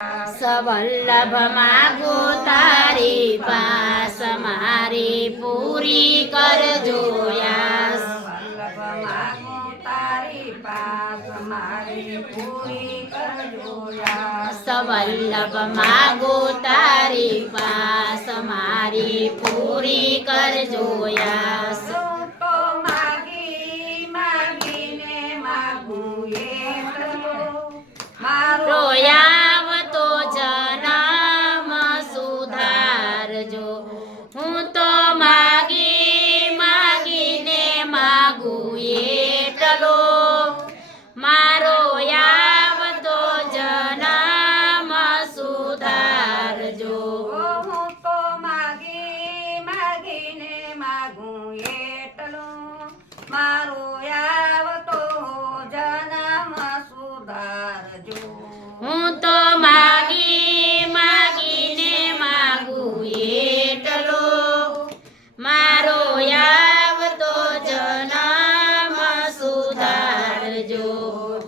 સવલ્લભ માગો તારી પાસ મારી પૂરી કરજો યાસ વલ્લભ માગો તારી પાસ મારી પૂરી કરજો યાસ સવલ્લભ માગો તારી પાસ મારી પૂરી કરજો યાસ તો માગી માગીને માગું એટલું મારો આવતો જન્મ સુધારજો હું તો માગી માગીને માગું એટલો મારો આવતો જન્મ સુધારજો હું તો માગી માગીને માગું એટલું મારો આવતો જન્મ સુધારજો હું તો માગી માગીને માગું એટલો મારો આવતો જન્મ સુધારજો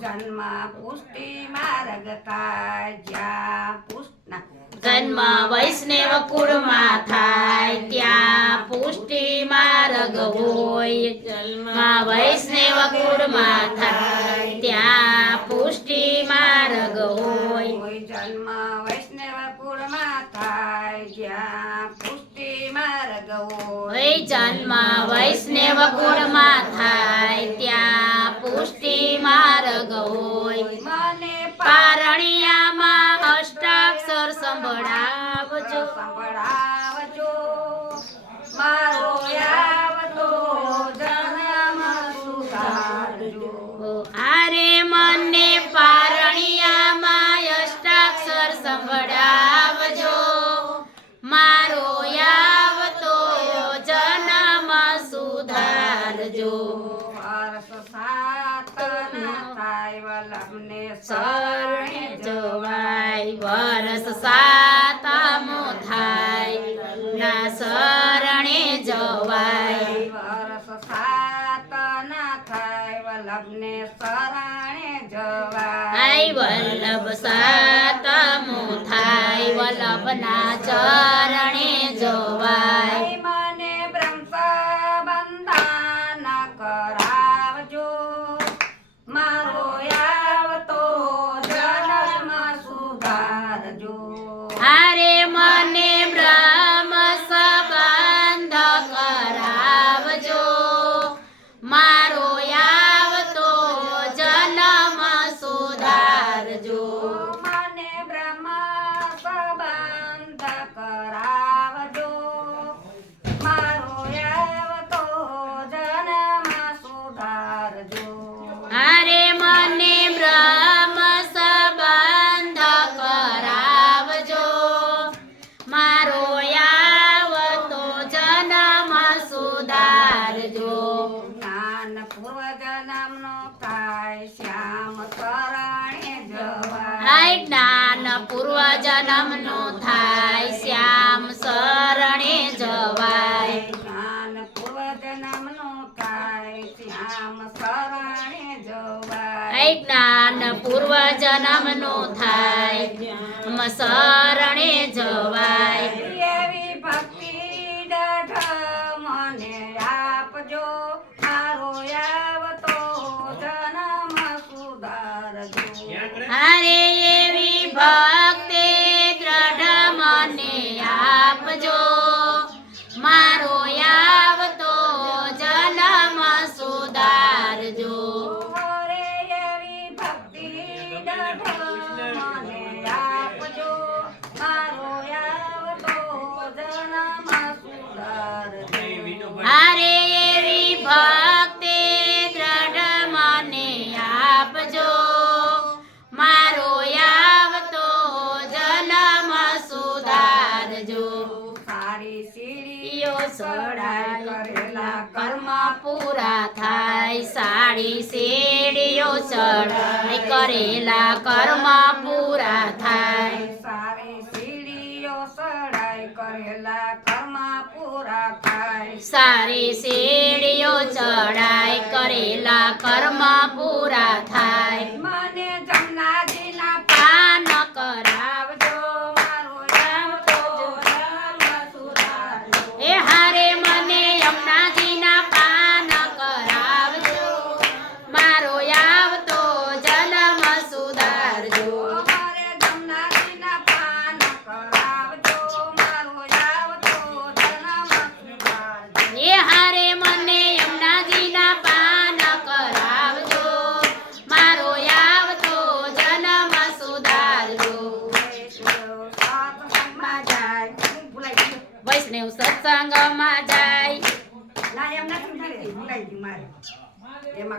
જન્મ પુષ્ટિ માર્ગ થાય જ્યાં પુષ્ટના જન્મ વૈષ્ણવ કુળમાં થાય ત્યાં પુષ્ટિ માર્ગ હોય જન્મ વૈષ્ણવ કુળમાં થાય ત્યાં પુષ્ટિ માર્ગ હોય જન્મ વૈષ્ણવ કુળમાં થાય જ્યાં પુષ્ટિ માર્ગ હોય જન્મ વૈષ્ણવ કુળમાં થાય ત્યાં પુષ્ટિ માર્ગ હોય મને પારણિયામાં અષ્ટાક્ષર સંભળાવજો સંભળાવજો મારો આવતો જન્મ સુધારજો આરે મને પારણિયામાં અષ્ટાક્ષર સંભળાવજો મારો આવતો જન્મ સુધારજો વર્ષ સાતના થાય વલ્લભને શરણે જવાય વરસ સાતમો થાય ના શરણે જવાય વર્ષ સાતના થાય વલ્લભને શરણે જવાય આય વલ્લભ સાતમો થાય વલ્લભના ચરણે જવાય મને બ્રહ્મ બંધાન કરાવજો મારો આવતો જન્મ સુધારજો હારે મને બ્રહ્મ સંબંધ કરાવજો મારો આવતો જન્મ સુધારજો મને બ્રહ્મ સંબંધ કરાવજો મારો આવતો જન્મ સુધારજો હારે મને બ્રહ્મ સંબંધ કરાવજો મારો આવતો જન્મ સુધારજો જ્ઞાન પૂર્વ જન્મનો થાય શ્યામ શરણે જવાય આય જ્ઞાન પૂર્વ જન્મનો થાય શ્યામ શરણે જવાય જ્ઞાન પૂર્વ જન્મનો થાય શ્યામ શરણે જવાય આય જ્ઞાન પૂર્વ જન્મનો થાય શરણે જવાય એવી ભક્તિ દઢ મને આપજો મારો આવતો જન્મ સુધારજો હારે એવી ભક્તિ દ્રઢ મને આપજો મારો આવતો જન્મ સુધારજો અરે એવી ભક્તિ દઢ મને આપજો મારો આવતો જન્મ સુધારજો હારે એવી ભક્તિ દ્રઢ મને આપજો મારો આવતો જન્મ સુધારજો સારી સીડી ઈયો સડાય કરેલા કર્મ પૂરા થાય સાડી શેડીઓ ચડાય કરેલા કર્મ પૂરા થાય સારી સીડીઓ સડાઈ કરેલા કર્મ પૂરા થાય સારી શેડીઓ ચડાય કરેલા કર્મ પૂરા થાય મને જમનાજીના પાન કરાવ ને હું સત્સંગમાં જાય ના એમ નથી ભૂલાઈ ગયું મારે એમાં